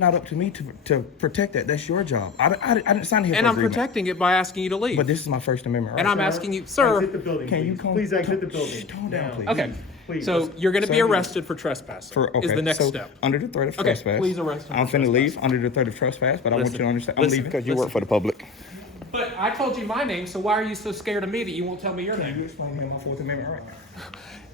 Not up to me to protect that. That's your job. I didn't sign here for And I'm agreement. protecting it by asking you to leave. But this is my First Amendment right. And I'm asking you, sir. Exit the building, Can you please. come? Please exit the building. Tone down, please. Okay. Please. So you're going to be Sir, arrested for trespassing. Okay, is the next so step. Under the threat of Okay, trespass. please arrest him I'm for finna leave trespass. under the threat of trespass, but I want you to understand. I'm Listen, leaving because you listen. work for the public. But I told you my name, so why are you so scared of me that you won't tell me your Can you name? explain to him my Fourth Amendment right?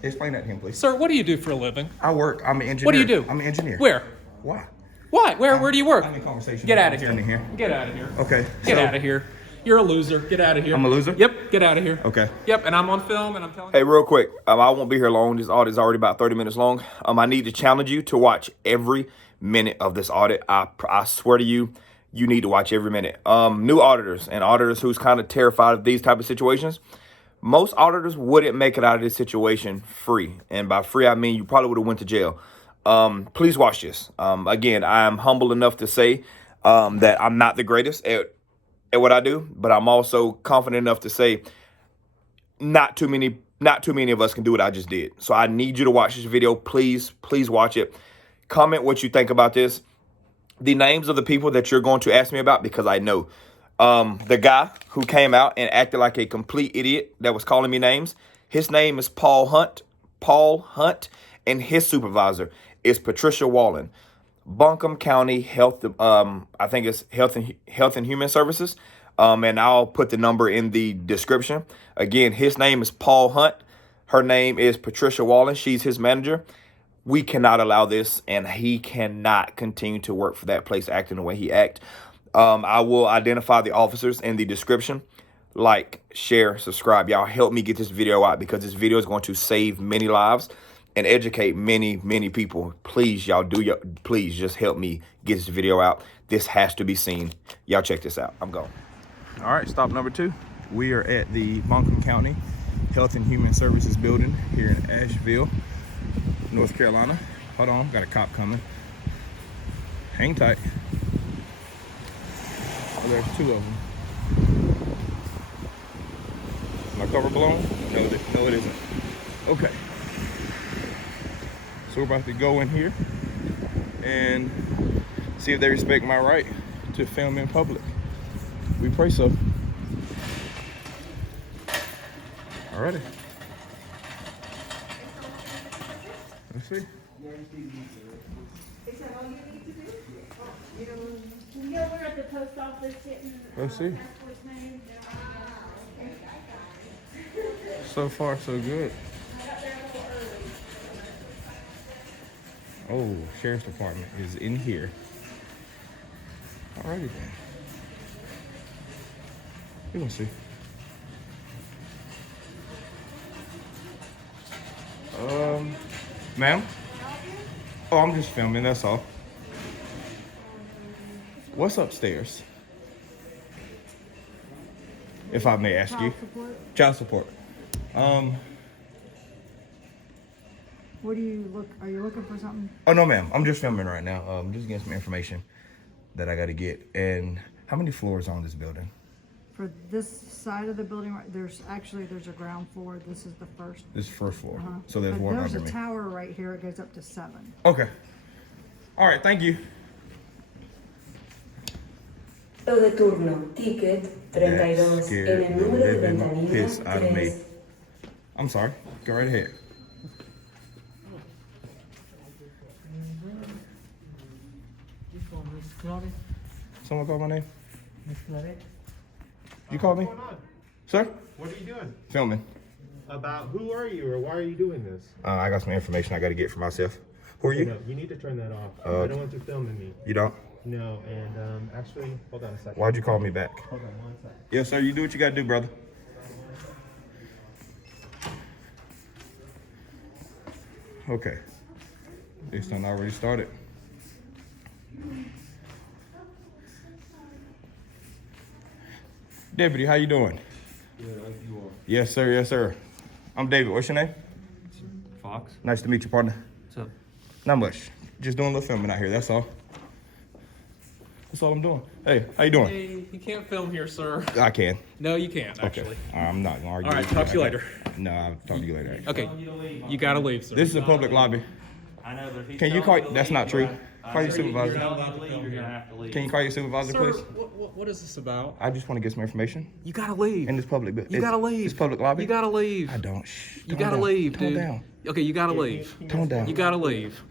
Explain that to him, please. Sir, what do you do for a living? I work. I'm an engineer. What do you do? I'm an engineer. Where? Why? Why? Where do you work? I'm in conversation. Get I'm out of standing here. here. Get out of here. Okay. Get so- out of here. You're a loser. Get out of here. I'm a loser? Yep. Get out of here. Okay. Yep. And I'm on film, and I'm telling Hey, you. real quick, I won't be here long. This audit is already about 30 minutes long. I need to challenge you to watch every minute of this audit. I swear to you, you need to watch every minute. New auditors and auditors who's kind of terrified of these type of situations. Most auditors wouldn't make it out of this situation free. And by free, I mean you probably would have went to jail. Please watch this. Again, I am humble enough to say that I'm not the greatest at what I do, but I'm also confident enough to say not too many of us can do what I just did. So I need you to watch this video. Please watch it. Comment what you think about this. The names of the people that you're going to ask me about, because I know. The guy who came out and acted like a complete idiot that was calling me names, his name is Paul Hunt, and his supervisor is Patricia.Wallin. Buncombe County Health, I think it's Health and Human Services. And I'll put the number in the description. Again, his name is Paul Hunt. Her name is Patricia.Wallin. She's his manager. We cannot allow this, and he cannot continue to work for that place acting the way he act. I will identify the officers in the description. Like, share, subscribe. Y'all help me get this video out, because this video is going to save many lives and educate many people. Please, y'all please just help me get this video out. This has to be seen. Y'all check this out. I'm going. All right, stop number 2. We are at the Buncombe County Health and Human Services building here in Asheville, North Carolina. Hold on, got a cop coming. Hang tight. Oh, there's 2 of them. My cover blown? No, it isn't. Okay. So we're about to go in here and see if they respect my right to film in public. We pray so. Alrighty. Let's see. Is that all you need to do? Yeah, we're at the post office getting. Let's see. Passport's name. So far, so good. Oh, Sheriff's Department is in here. Alrighty then. We're gonna see. Ma'am? Oh, I'm just filming, that's all. What's upstairs? If I may ask you. Child support. What do you look? Are you looking for something? Oh no, ma'am. I'm just filming right now. Just getting some information that I got to get. And how many floors are on this building? For this side of the building, there's a ground floor. This is the first. This is first floor. So there's But one there's under a me. tower right here. It goes up to 7. Okay. All right. Thank you. De turno, ticket 32 That scared en el número de the living ventanilla piss out of me. 3. I'm sorry. Go right ahead. Someone called my name? You called me? What's going on? Sir? What are you doing? Filming. About who are you, or why are you doing this? I got some information I got to get for myself. Who are you? No, you need to turn that off. I don't want you filming me. You don't? No, and actually, hold on a second. Why'd you call me back? Hold on one second. Yes, sir. You do what you got to do, brother. Okay. This done already started. Deputy, how you doing? Good, as you are. Yes, sir. Yes, sir. I'm David. What's your name? Fox. Nice to meet you, partner. What's up? Not much. Just doing a little filming out here. That's all. That's all I'm doing. Hey, how you doing? Hey, you can't film here, sir. I can. No, you can't, Okay. actually. I'm not gonna argue. All right, with talk to you I later. can't. No, I'll talk to you later. Okay, you gotta leave, sir. This is a public lobby. I know, but if he's Can you telling call? to That's leave, not true. Call your supervisor. You're not allowed to film You're here. gonna have to leave. Can you call your supervisor, Sir, please? what is this about? I just want to get some information You gotta leave. in this public. You gotta leave. This public lobby. You gotta leave. I don't. Shh. You Tone gotta down. leave, Tone dude. down. Okay, you gotta leave. Tone down. You gotta leave.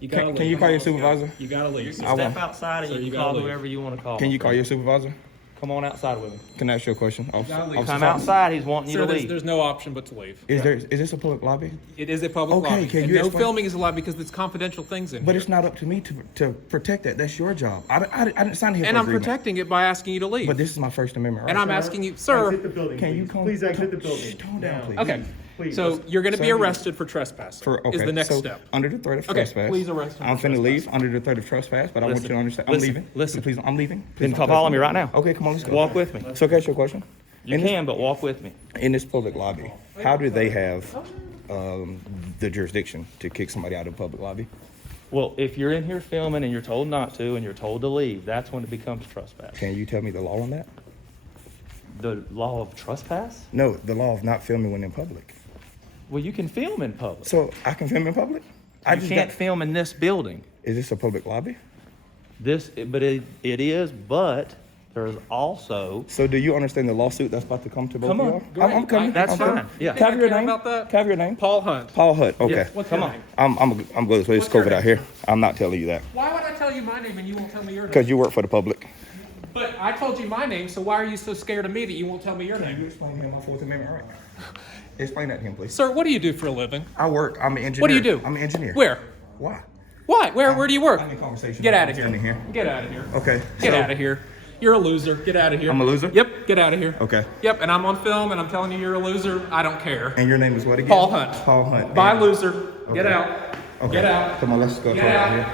You gotta leave. Can you call your supervisor? You gotta leave. Step want- outside and So you you can gotta call leave. whoever you want to call. Can you call your supervisor? Come on outside with me. Can I ask you a question? gotta leave. Come outside. He's wanting you Sir, to leave. there's no option but to leave. Is this a public lobby? It is a public Okay, lobby. can And you no explain- filming is allowed because it's confidential things in But here. it's not up to me to protect that. That's your job. I didn't sign here And for I'm agreement. protecting it by asking you to leave. But this is my First Amendment right. And I'm asking you, sir. Exit the building, Can you please. come? Please exit the building. Tone down, please. Okay. Please. So you're going to be Sir, arrested for trespassing. Okay, is the next so step. Under the threat of Okay, trespass. please arrest him I'm for finna leave trespassing. under the threat of trespass, but I want you to understand. I'm leaving. listen. Please, I'm leaving. Then Please don't follow touch me right now. Okay, come on, let's go. Walk with me. So, can I ask you a question? You In this- can, but walk with me. In this public lobby, how do they have the jurisdiction to kick somebody out of the public lobby? Well, if you're in here filming and you're told not to and you're told to leave, that's when it becomes trespass. Can you tell me the law on that? The law of trespass? No, the law of not filming when in public. Well, you can film in public. So I can film in public? You can't film in this building. Is this a public lobby? It is, but there's also. So do you understand the lawsuit that's about to come to both Come of on. y'all? Go ahead. I'm coming. That's I'm fine. coming. Yeah. Can I have your care name? about that? Can I have your name? Paul Hunt. Paul Hunt. Okay. Yes. What's Come your on. name? I'm going to play this What's your COVID out name? here. I'm not telling you that Why would I tell you my name and you won't tell me your name? because you work for the public. But I told you my name, so why are you so scared of me that you won't tell me your Can you name? explain to him my Fourth Amendment right? Explain that to him, please. Sir, what do you do for a living? I work. I'm an engineer. What do you do? I'm an engineer. Where? Why? Why? Where do you work? I'm in conversation. Get I'm out of standing here. here. Get out of here. Okay. Get so- out of here. You're a loser. Get out of here. I'm a loser? Yep. Get out of here. Okay. Yep. And I'm on film, and I'm telling you you're a loser. I don't care. And your name is what again? Paul Hunt. Paul Hunt. Bye, And- loser. Get Okay. out. Okay. Get out. Come on, let's go Get talk out. here.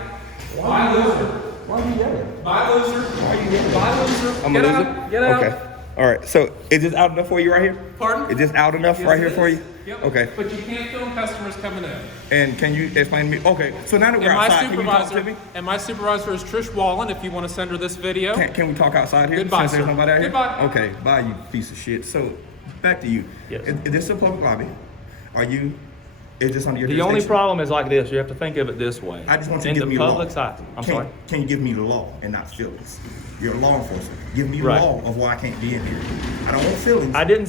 Bye, loser. Why are you yelling? Bye, loser. Why are you yelling? Bye, loser. I'm Get a loser? out. Get out. Okay. All right. So is this out enough for you right here? Pardon? Is this out enough Yes, right it here for is. you? Yep. Okay. But you can't film customers coming in. And can you explain to me? Okay. So now that we're And my outside, can you talk to supervisor, me? and my supervisor is Patricia.Wallin. If you want to send her this video, Can we talk outside here? Goodbye, Since there's sir. nobody out here? Goodbye. Okay. Bye, you piece of shit. So back to you. Yes. Is this a public lobby? Is this under your The only jurisdiction? problem is like this. You have to think of it this way. I just want you in to give the me law. public side. I'm sorry. Can you give me the law and not feelings? You're a law enforcement. Give me the Right. law of why I can't be in here. I don't want feelings. I didn't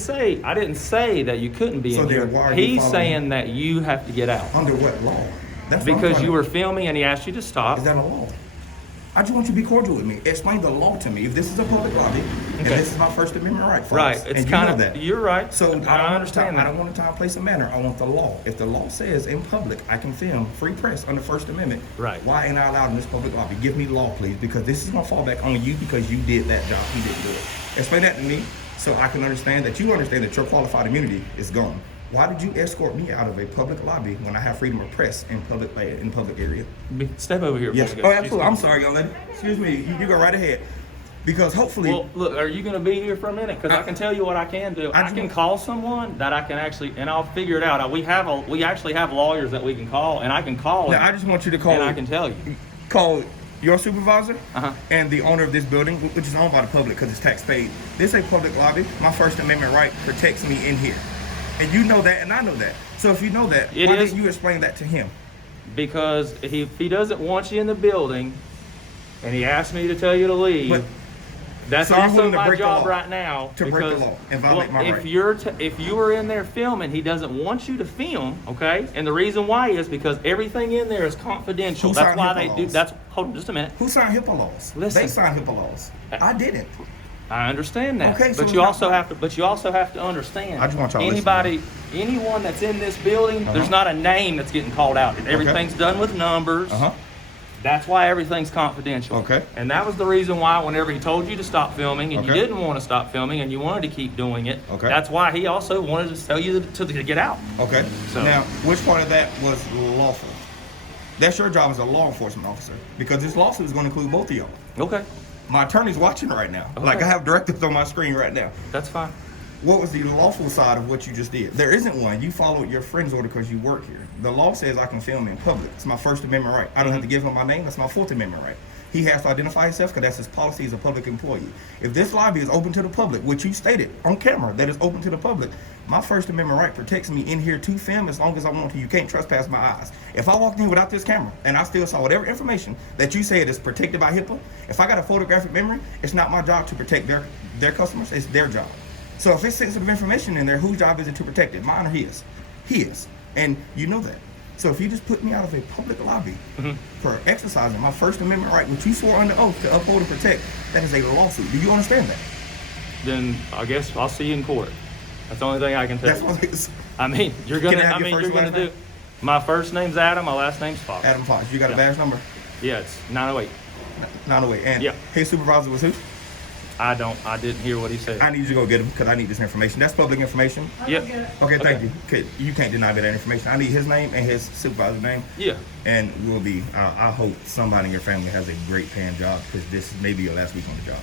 say that you couldn't be So in then here. why are you He's following saying that you have to get out Under what law? That's what I'm because trying you to- were filming and he asked you to stop. Is that a law? I just want you to be cordial with me. Explain the law to me. If this is a public lobby, and Okay. this is my First Amendment right, folks, Right. and It's you kind know of. that. You're right. So I understand I that. don't want a time, place, and manner. I want the law. If the law says in public I can film free press under First Amendment, Right. why ain't I allowed in this public lobby? Give me the law, please, because this is gonna fall back on you because you did that job. He didn't do it. Explain that to me so I can understand that you understand that your qualified immunity is gone. Why did you escort me out of a public lobby when I have freedom of press in public area? Step over here. Yes. before we Oh, go. absolutely. I'm sorry, young lady. Excuse me. You go right ahead. Because hopefully, Well, look, are you going to be here for a minute? Because I can tell you what I can do. I I just can want- call someone that I can actually, and I'll figure it out. We actually have lawyers that we can call, and I can call now I them, just want you to call. and I can tell you. Call your supervisor Uh-huh. and the owner of this building, which is owned by the public because it's tax paid. This is a public lobby. My First Amendment right protects me in here, and you know that, and I know that. So if you know that, It why is- didn't you explain that to him? Because if he doesn't want you in the building, and he asked me to tell you to leave, But that's so you're also willing to my break the job law. right now. To break the because, law and violate my if right. if you were in there filming, he doesn't want you to film, okay? And the reason why is because everything in there is confidential. Who That's signed why HIPAA they do. laws? That's hold on just a minute. Who signed HIPAA laws? Listen. They signed HIPAA laws. I didn't. I understand that, Okay, so but it's you not- also have to. But you also have to understand. I just want y'all to listen, anyone that's in this building, Uh-huh. there's not a name that's getting called out. Everything's done with numbers. Uh huh. That's why everything's confidential. Okay. And that was the reason why whenever he told you to stop filming and you Okay. didn't want to stop filming and you wanted to keep doing it, Okay. that's why he also wanted to tell you to get out. Okay. So- Now, which part of that was lawful? That's your job as a law enforcement officer because this lawsuit is going to include both of y'all. Okay, My attorney's watching right now. Okay. Like I have directives on my screen right now. that's fine. What was the lawful side of what you just did? There isn't one. You followed your friend's order because you work here. The law says I can film in public. It's my First Amendment right. I don't have to give him my name. That's my Fourth Amendment right. He has to identify himself because that's his policy as a public employee. If this lobby is open to the public, which you stated on camera that it's open to the public, My First Amendment right protects me in here to film as long as I want to. You can't trespass my eyes. If I walked in without this camera and I still saw whatever information that you said is protected by HIPAA, if I got a photographic memory, it's not my job to protect their customers. It's their job. So if it's sensitive information in there, whose job is it to protect it? Mine or his? His. And you know that. So if you just put me out of a public lobby for exercising my First Amendment right, which you swore under oath to uphold and protect, that is a lawsuit. Do you understand that? Then I guess I'll see you in court. That's the only thing I can tell That's you. what it is. I mean, you're gonna. Can I have I mean, your you're first gonna and do. last My first name's Adam. My last name's Fox. Adam Fox. You got a Yeah. badge number? Yeah, it's 908. 908. And Yeah. his supervisor was who? I didn't hear what he said. I need you to go get him because I need this information. That's public information. Yep. Okay, thank Okay. you. Okay, you can't deny me that information. I need his name and his supervisor's name. Yeah. And we'll be, I hope somebody in your family has a great paying job because this may be your last week on the job.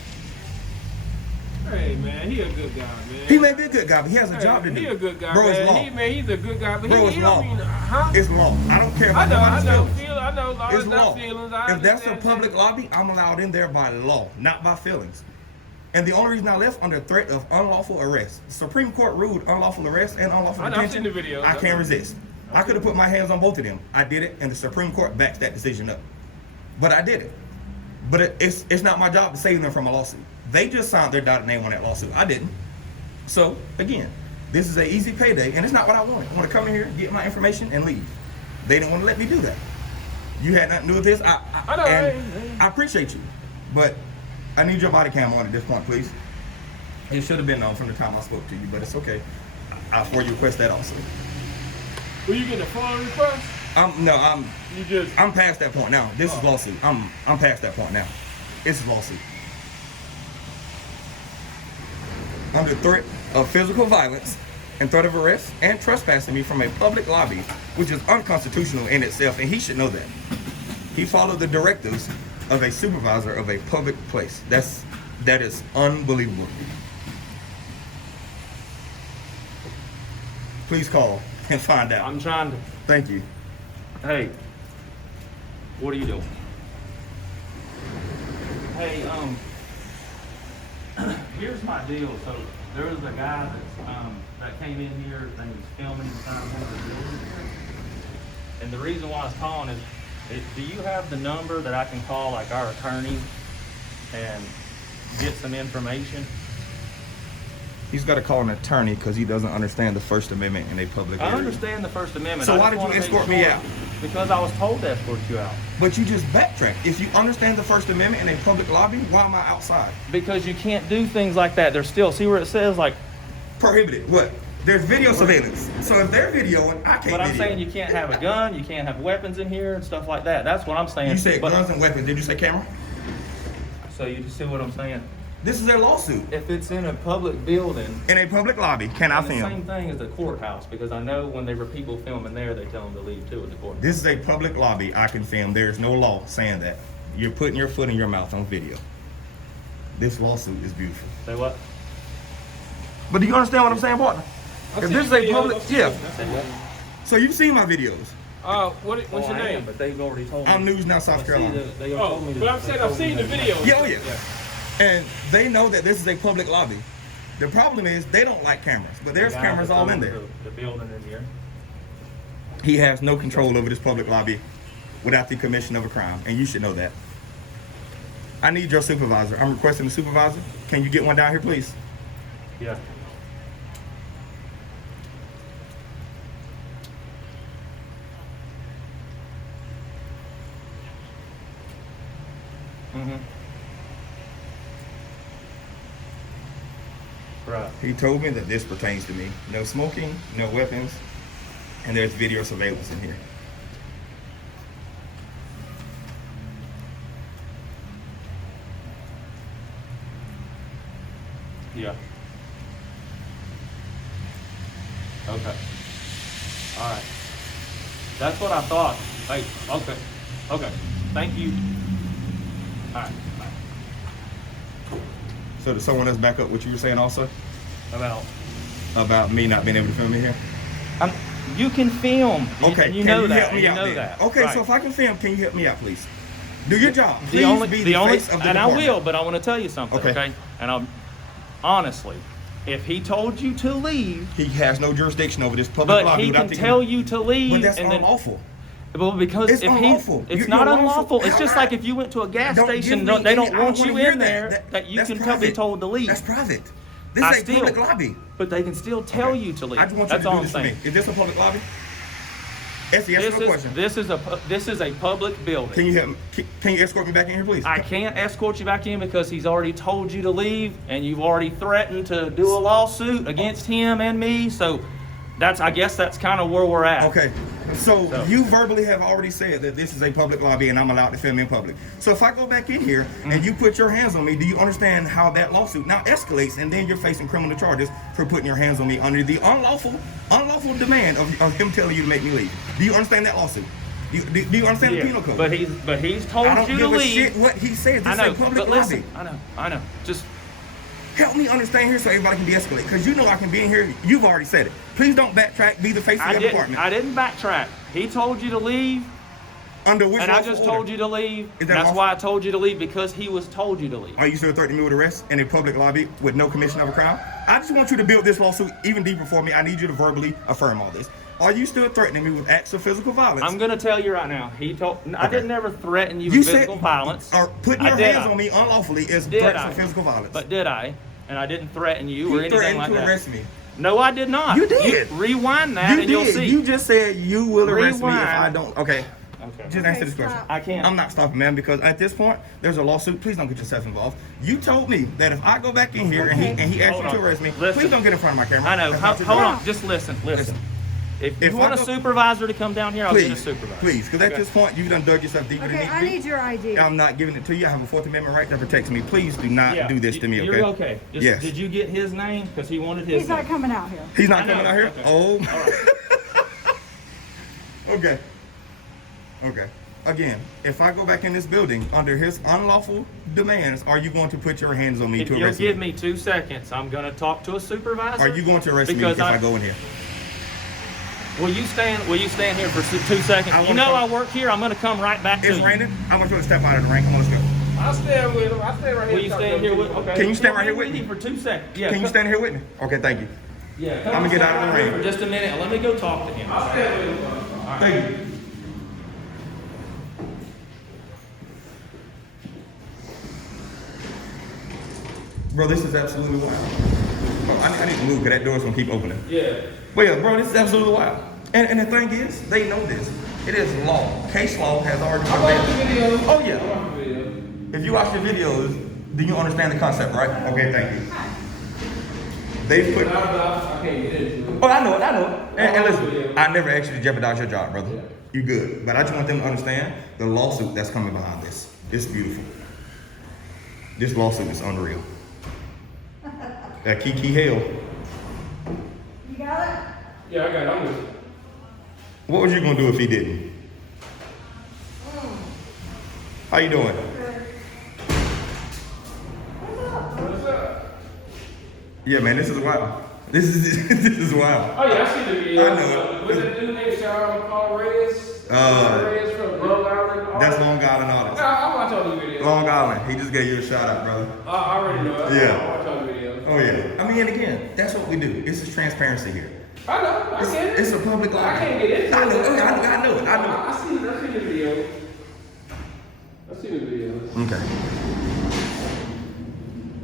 Hey man, he a good guy, man. He may be a good guy, but he has a job to do. He a good guy, Bro, man. it's law. He's a good guy, but Bro, he it's don't law. mean, huh? It's law. I don't care I about know, nobody's feelings. I know, law It's is not law. feelings. If that's a public lobby, I'm allowed in there by law, not by feelings. And the only reason I left under threat of unlawful arrest. The Supreme Court ruled unlawful arrest and unlawful I've detention. seen the video. I can't resist. I could have put my hands on both of them. I did it, and the Supreme Court backs that decision up. But I did it. But it's not my job to save them from a lawsuit. They just signed their dotted name on that lawsuit. I didn't. So again, this is an easy payday, and it's not what I wanted. I want to come in here, get my information, and leave. They didn't want to let me do that. You had nothing to do with this. I know, and I appreciate you, but I need your body cam on at this point, please. It should have been on from the time I spoke to you, but it's okay. I'll for you request that also. Will you get a phone request? I'm past that point now. This is lawsuit. I'm past that point now. It's lawsuit. Under threat of physical violence and threat of arrest and trespassing me from a public lobby, which is unconstitutional in itself, and he should know that. He followed the directives of a supervisor of a public place. That is unbelievable. Please call and find out. I'm trying to. Thank you. Hey, what are you doing? Hey, here's my deal. So there was a guy that came in here and he was filming inside one of the buildings here. And the reason why I was calling is, do you have the number that I can call like our attorney and get some information? He's got to call an attorney because he doesn't understand the First Amendment in a public area. I understand the First Amendment. So I why just did you wanna make escort me sure- out? Because I was told to escort you out. But you just backtracked. If you understand the First Amendment in a public lobby, why am I outside? Because you can't do things like that. There's still, see where it says like, Prohibited. What? There's video surveillance. So if they're videoing, I can't but I'm video. saying you can't have a gun, you can't have weapons in here and stuff like that. That's what I'm saying. You said But- guns and weapons. Did you say camera? So you just see what I'm saying? This is their lawsuit. If it's in a public building, In a public lobby, can I it's the film? same thing as the courthouse, because I know when there were people filming there, they tell them to leave too at the courthouse. This is a public lobby. I can film. There's no law saying that. You're putting your foot in your mouth on video. This lawsuit is beautiful. Say what? But do you understand what I'm saying, partner? If this is a public, yeah. Say what? So you've seen my videos. What's Oh, your I am, name? but they've already told me. I'm News Now, South See, Carolina. they told me But I'm saying I've seen the video. Yeah, oh yeah. And they know that this is a public lobby. The problem is they don't like cameras, but there's The guy cameras that all in owns there. The building in here. He has no control over this public lobby without the commission of a crime, and you should know that. I need your supervisor. I'm requesting a supervisor. Can you get one down here, please? Yeah. Mm-hmm. Right. He told me that this pertains to me. No smoking, no weapons, and there's video surveillance in here. Yeah. Okay. All right. That's what I thought. Hey, okay. Okay. Thank you. All right. So did someone else back up what you were saying also? About Me not being able to film in here? you can film. Okay, You can know you that. help me You out know then? that. Okay, Right. so if I can film, can you help me out, please? Do your job. Please the only, be the only, face of the and I department. will, but I want to tell you something, Okay. okay? And honestly, If he told you to leave, He has no jurisdiction over this public but lobby he without can the- tell you to leave, But that's and then unlawful. well, because It's if unlawful. it's You're not unlawful. unlawful. It's just How- like if you went to a gas Don't station, give me they any- don't I don't want wanna you hear in there that you that's can be private. told to leave. That's private. This I is a still- public lobby. But they can still tell you to leave. I just want you That's to all do I'm this for me. saying. Is this a public lobby? Essie, answer the question. This is a public building. Can you help me? Can you escort me back in here, please? I can't escort you back in because he's already told you to leave, and you've already threatened to do a lawsuit against him and me. So I guess that's kind of where we're at. Okay, so you verbally have already said that this is a public lobby and I'm allowed to film in public. So if I go back in here and you put your hands on me, do you understand how that lawsuit now escalates and then you're facing criminal charges for putting your hands on me under the unlawful demand of him telling you to make me leave? Do you understand that lawsuit? Do you understand the penal code? But he's told I don't you to give a leave. shit what he says. This I know, is a public but listen, lobby. I know. Just Help me understand here so everybody can de-escalate. Because you know I can be in here. You've already said it. Please don't backtrack. Be the face of your department. I didn't backtrack. He told you to leave, Under which and I lawful just order? told you to leave. Is that That's lawful? why I told you to leave, because he was told you to leave. Are you still threatening me with arrest in a public lobby with no commission of a crime? I just want you to build this lawsuit even deeper for me. I need you to verbally affirm all this. Are you still threatening me with acts of physical violence? I'm gonna tell you right now. I didn't ever threaten you You with said physical violence. putting your Did hands I? on me unlawfully is Did threats I? of physical violence. But did I? And I didn't threaten you or You anything threatened like to that. arrest me. No, I did not. You did. Rewind that You and you'll did. see. You just said you will arrest me if Rewind. I don't. Okay. Okay. Just answer this stop. question. I can't. I'm not stopping, man, because at this point, there's a lawsuit. Please don't get yourself involved. You told me that if I go back in here and he asks Hold you to on. arrest me, Listen. please don't get in front of my camera. I know. That's not your Hold job. on. Just listen. If If you I want a go- supervisor to come down here, I'll get a Please, supervisor. please, because at this point, you've done dug yourself deeper than Okay, you I need your ID. I'm not giving it to you. I have a Fourth Amendment right that protects me. Please do not do this to me, okay? You're okay. Yes. Did you get his name? Because he wanted his He's name. not coming out here. He's not I know. coming out here? Okay. Oh. Okay. Okay. Again, if I go back in this building under his unlawful demands, are you going to put your hands on me If to you'll arrest give me? me 2 seconds, I'm going to talk to a supervisor. Are you going to arrest me Because if I go in here? Will you stand here for 2 seconds? I You wanna know come- I work here. I'm going to come right back to It's you. raining. I want you to step out of the rain. Come on, let's go. I'll stand with him. I'll stand right here. Will you stand here with? Okay. Can you stand right here with me me? for 2 seconds? Yeah. Can you stand here with me? Okay, thank you. Yeah. I'm gonna get out of the rain. for just a minute. And let me go talk to him. I'll stand with him. Thank you. Bro, this is absolutely wild. Oh, I need to move because that door's gonna keep opening. Yeah. Well, yeah, bro, this is absolutely wild. And the thing is, they know this. It is law. Case law has already prevailed. Oh yeah. If you watch the videos, do you understand the concept, right? Okay, thank you. They put. I can't get into it. Oh, I know it. And listen, I never asked you to jeopardize your job, brother. You good. But I just want them to understand the lawsuit that's coming behind this. It's beautiful. This lawsuit is unreal. That Kiki hell. You got it? Yeah, I got it. I'm with you. What was you gonna do if he didn't? How you doing? What's up? Yeah, man, this is wild. This is wild. Oh, yeah, I see the video. I know. Was that dude named Sean called Reyes? Reyes from Rhode Island? That's Long Island Audit. I watch all the videos. Long Island. He just gave you a shout out, brother. I already know it. Yeah. I watch all the videos. Oh yeah. I mean, and again, that's what we do. This is transparency here. I know. I get it. It's a public lobby. I can't get into it. I know. Oh, yeah, I know it. I know I see the video. I see the videos. it. Okay.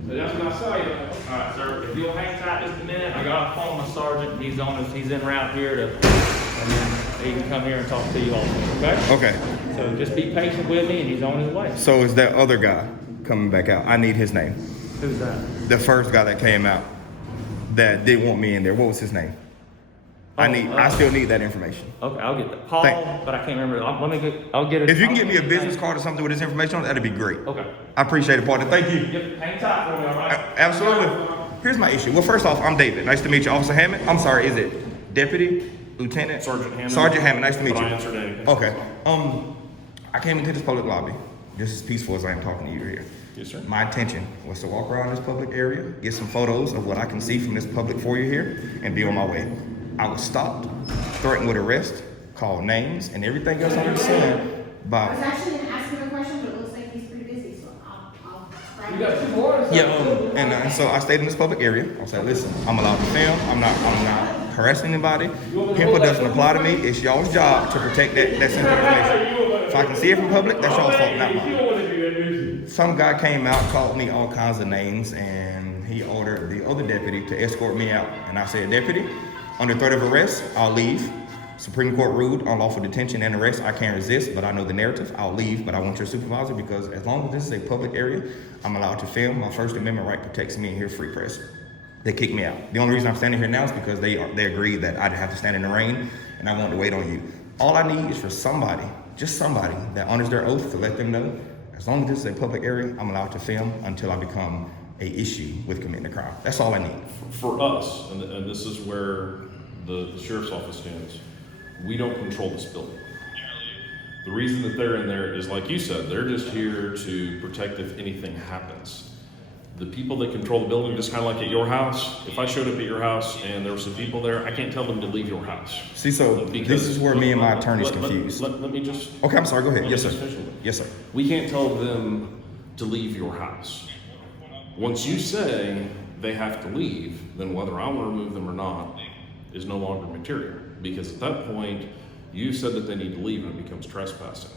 So that's when I saw you. All right, sir. If you'll hang tight just a minute, I got a phone with Sergeant. He's en route here to, and then he can come here and talk to you also. Okay. Okay. So just be patient with me, and he's on his way. So is that other guy coming back out? I need his name. Who's that? The first guy that came out that didn't want me in there. What was his name? I still need that information. Okay, I'll get that. Paul, Thank- but I can't remember. I'll get it. If you can get me a business card or something with this information on it, that'd be great. Okay. I appreciate it, partner. Thank you. Yep. Hang tight for me, all right? Absolutely. Here's my issue. Well, first off, I'm David. Nice to meet you. Officer Hammon. I'm sorry, is it Deputy? Lieutenant? Sergeant Hammon. Sergeant Hammon. Nice to meet But you. I answered anything. Okay. I came into this public lobby just as peaceful as I am talking to you here. Yes, sir. My intention was to walk around this public area, get some photos of what I can see from this public foyer here, and be on my way. I was stopped, threatened with arrest, called names, and everything else under the sun I was by. actually gonna ask him a question, but it looks like he's pretty busy, so I'll try You got 2 more? And so I stayed in this public area. I was like, listen, I'm allowed to film. I'm not harassing anybody. HIPAA doesn't apply to me. It's y'all's job to protect that sensitive information. If I can see it from public, that's y'all's fault, not mine. Some guy came out, called me all kinds of names, and he ordered the other deputy to escort me out. And I said, deputy, under threat of arrest, I'll leave. Supreme Court ruled on lawful detention and arrest. I can't resist, but I know the narrative. I'll leave, but I want your supervisor because as long as this is a public area, I'm allowed to film. My First Amendment right protects me in here, free press. They kicked me out. The only reason I'm standing here now is because they agreed that I'd have to stand in the rain and I wanted to wait on you. All I need is for somebody, just somebody that honors their oath to let them know, as long as this is a public area, I'm allowed to film until I become a issue with committing a crime. That's all I need. For us, and this is where the sheriff's office stands, we don't control this building. The reason that they're in there is, like you said, they're just here to protect if anything happens. The people that control the building, just kind of like at your house, if I showed up at your house and there were some people there, I can't tell them to leave your house. See, so this is where me and my attorney's confused. Let me just... Okay, I'm sorry, go ahead. Yes, sir. Yes, sir. We can't tell them to leave your house. Once you say they have to leave, then whether I want to remove them or not is no longer material. Because at that point, you said that they need to leave and it becomes trespassing.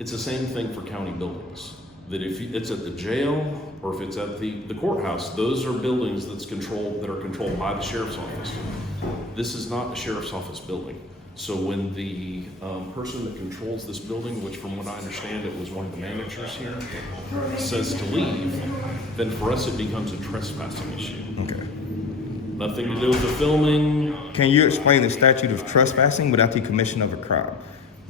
It's the same thing for county buildings. That if it's at the jail or if it's at the courthouse, those are buildings that are controlled by the sheriff's office. This is not the sheriff's office building. So when the person that controls this building, which from what I understand it was one of the managers here, says to leave, then for us it becomes a trespassing issue. Okay. Nothing to do with the filming. Can you explain the statute of trespassing without the commission of a crime?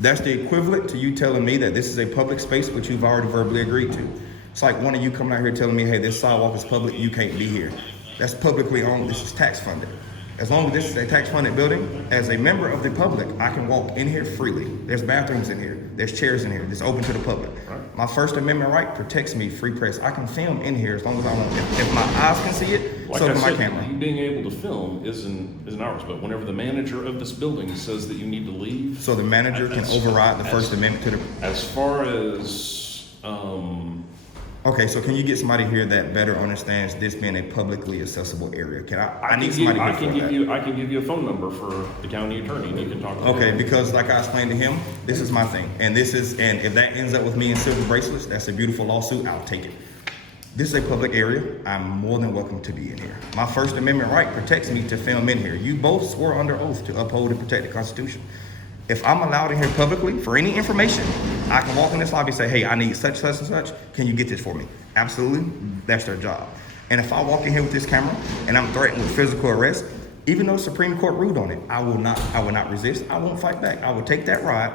That's the equivalent to you telling me that this is a public space, which you've already verbally agreed to. It's like one of you coming out here telling me, hey, this sidewalk is public, you can't be here. That's publicly owned, this is tax funded. As long as this is a tax funded building, as a member of the public, I can walk in here freely. There's bathrooms in here, there's chairs in here, it's open to the public. Right. My First Amendment right protects me, free press. I can film in here as long as I want. If my eyes can see it, like so does my camera. You being able to film isn't ours, but whenever the manager of this building says that you need to leave. So the manager can override the First Amendment to the... As far as... Okay, so can you get somebody here that better understands this being a publicly accessible area? I need somebody I here can give you a phone number for the county attorney and you can talk to him. Okay, because like I explained to him, this is my thing. And if that ends up with me in silver bracelets, that's a beautiful lawsuit, I'll take it. This is a public area. I'm more than welcome to be in here. My First Amendment right protects me to film in here. You both swore under oath to uphold and protect the Constitution. If I'm allowed in here publicly for any information, I can walk in this lobby and say, hey, I need such, such, and such. Can you get this for me? Absolutely, that's their job. And if I walk in here with this camera and I'm threatened with physical arrest, even though Supreme Court ruled on it, I will not resist. I won't fight back. I will take that ride.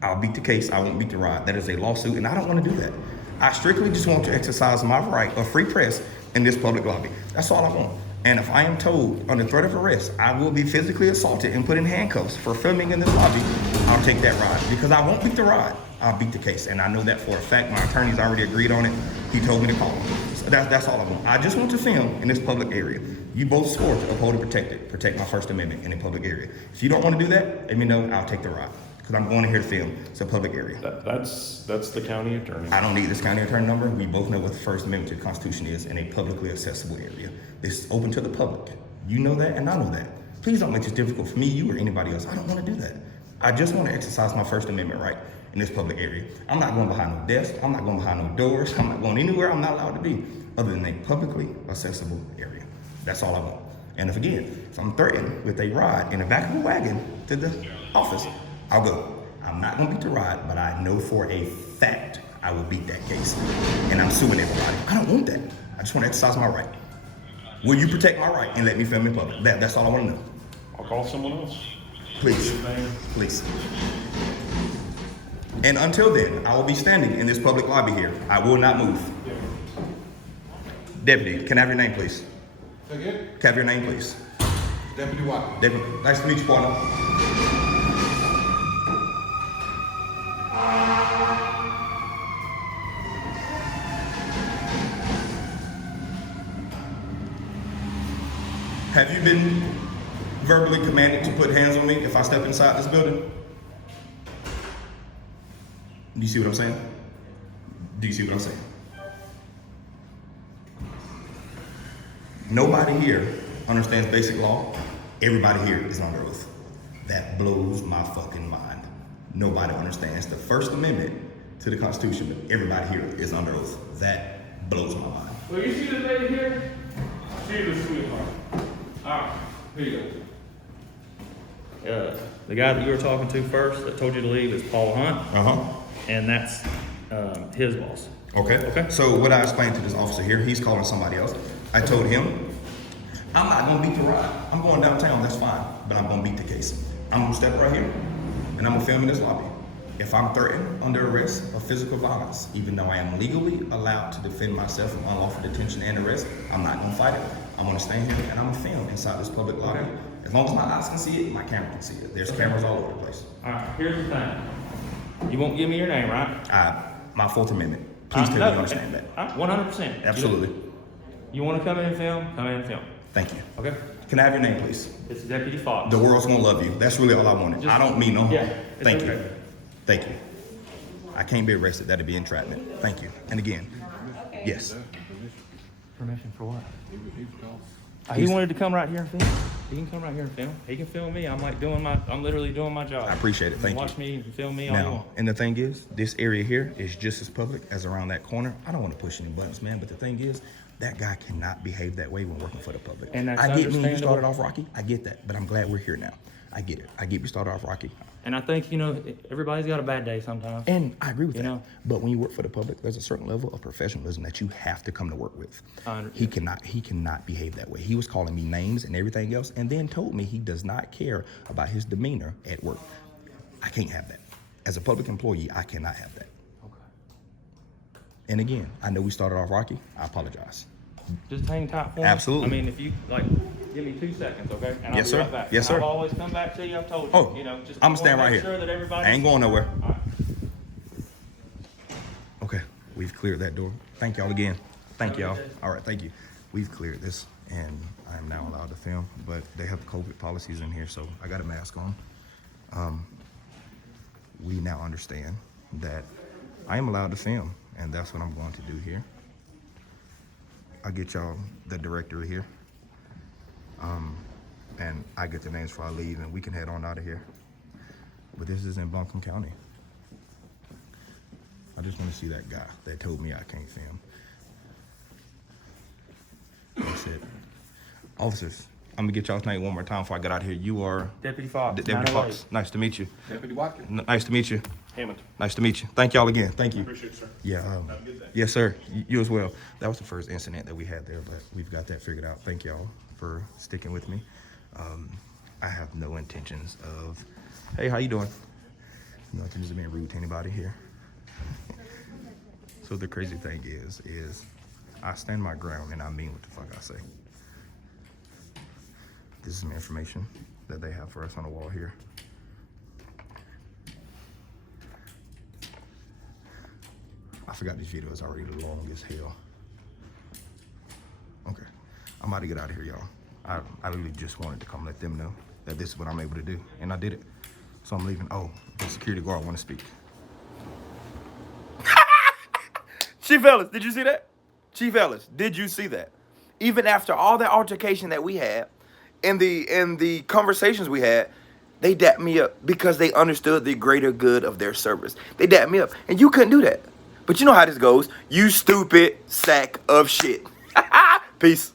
I'll beat the case. I won't beat the ride. That is a lawsuit, and I don't want to do that. I strictly just want to exercise my right of free press in this public lobby. That's all I want. And if I am told under threat of arrest, I will be physically assaulted and put in handcuffs for filming in this lobby, I'll take that ride because I won't beat the ride. I'll beat the case. And I know that for a fact. My attorney's already agreed on it. He told me to call him. So that's all I want. I just want to film in this public area. You both swore to uphold and protect it, protect my First Amendment in a public area. If you don't want to do that, let me know. I'll take the ride because I'm going in here to film. It's a public area. That's the county attorney. I don't need this county attorney number. We both know what the First Amendment to the Constitution is in a publicly accessible area. This is open to the public. You know that and I know that. Please don't make this difficult for me, you, or anybody else. I don't want to do that. I just want to exercise my First Amendment right in this public area. I'm not going behind no desk. I'm not going behind no doors. I'm not going anywhere I'm not allowed to be other than a publicly accessible area. That's all I want. And if I'm threatened with a ride in the back of a wagon to the office, I'll go. I'm not going to beat the ride, but I know for a fact I will beat that case. And I'm suing everybody. I don't want that. I just want to exercise my right. Will you protect my right and let me film in public? That's all I want to know. I'll call someone else. Please, please. And until then, I will be standing in this public lobby here. I will not move. Deputy, can I have your name, please? Again? Can I have your name, please? Deputy Watkins. Deputy, nice to meet you, partner. Have you been verbally commanded to put hands on me if I step inside this building? Do you see what I'm saying? Do you see what I'm saying? Nobody here understands basic law. Everybody here is under oath. That blows my fucking mind. Nobody understands the First Amendment to the Constitution, but everybody here is under oath. That blows my mind. Well, you see this lady here? She's a sweetheart. Alright, here you go. The guy that you were talking to first that told you to leave is Paul Hunt, and that's his boss. Okay. So what I explained to this officer here, he's calling somebody else. I told him, I'm not gonna beat the ride. I'm going downtown, that's fine, but I'm gonna beat the case. I'm gonna step right here, and I'm gonna film in this lobby. If I'm threatened under arrest of physical violence, even though I am legally allowed to defend myself from unlawful detention and arrest, I'm not gonna fight it. I'm gonna stand here and I'm gonna film inside this public lobby. Okay. As long as my eyes can see it, my camera can see it. There's cameras all over the place. All right, here's the thing. You won't give me your name, right? My Fourth Amendment. Please tell me you understand that. 100%. Absolutely. You want to come in and film? Come in and film. Thank you. Okay? Can I have your name, please? It's Deputy Fox. The world's gonna love you. That's really all I wanted. I don't mean no harm. Yeah, it's Thank okay. you. Thank you. I can't be arrested. That'd be entrapment. Thank you. And again, yes. Permission for what? He wanted to come right here and film. He can come right here and film. He can film me. I'm literally doing my job. I appreciate it. Thank you. Watch me and film me all you Now, want. and the thing is, this area here is just as public as around that corner. I don't want to push any buttons, man, but the thing is, that guy cannot behave that way when working for the public. And that's I get when you understandable. started off rocky. I get that, but I'm glad we're here now. I get it. I get we started off rocky. And I think, everybody's got a bad day sometimes. And I agree with that. know? But when you work for the public, there's a certain level of professionalism that you have to come to work with. He cannot behave that way. He was calling me names and everything else, and then told me he does not care about his demeanor at work. I can't have that. As a public employee, I cannot have that. Okay. And again, I know we started off rocky. I apologize. Just hang tight for me. Absolutely. I mean, if you, give me 2 seconds, okay? And Yes, I'll sir. be right back. Yes, sir. I've always come back to you. I've told you. Oh, Just I'm wanna staying right make here. Sure that everybody. I ain't going nowhere. All right. Okay, we've cleared that door. Thank y'all again. Thank y'all. All right, thank you. We've cleared this, and I am now allowed to film, but they have COVID policies in here, so I got a mask on. We now understand that I am allowed to film, and that's what I'm going to do here. I'll get y'all the directory here, and I get the names before I leave, and we can head on out of here. But this is in Buncombe County. I just want to see that guy that told me I can't film. That's it. Officers, I'm gonna get y'all's name one more time before I get out of here. You are Deputy Fox. Deputy Fox. Nice to meet you. Deputy Watkins. Nice to meet you. Hammon. Nice to meet you. Thank y'all again. Thank you. Appreciate it, sir. Yeah. Have a good day. Yes, sir. You as well. That was the first incident that we had there, but we've got that figured out. Thank y'all for sticking with me. I have no intentions of, hey, how you doing? No intentions of being rude to anybody here. So the crazy thing is I stand my ground and I mean what the fuck I say. This is some information that they have for us on the wall here. I forgot this video is already long as hell. Okay, I'm about to get out of here, y'all. I literally just wanted to come let them know that this is what I'm able to do, and I did it. So I'm leaving. Oh, the security guard want to speak. Chief Ellis, did you see that? Chief Ellis, did you see that? Even after all that altercation that we had, in the conversations we had, they dapped me up because they understood the greater good of their service. They dapped me up, and you couldn't do that. But you know how this goes. You stupid sack of shit. Peace.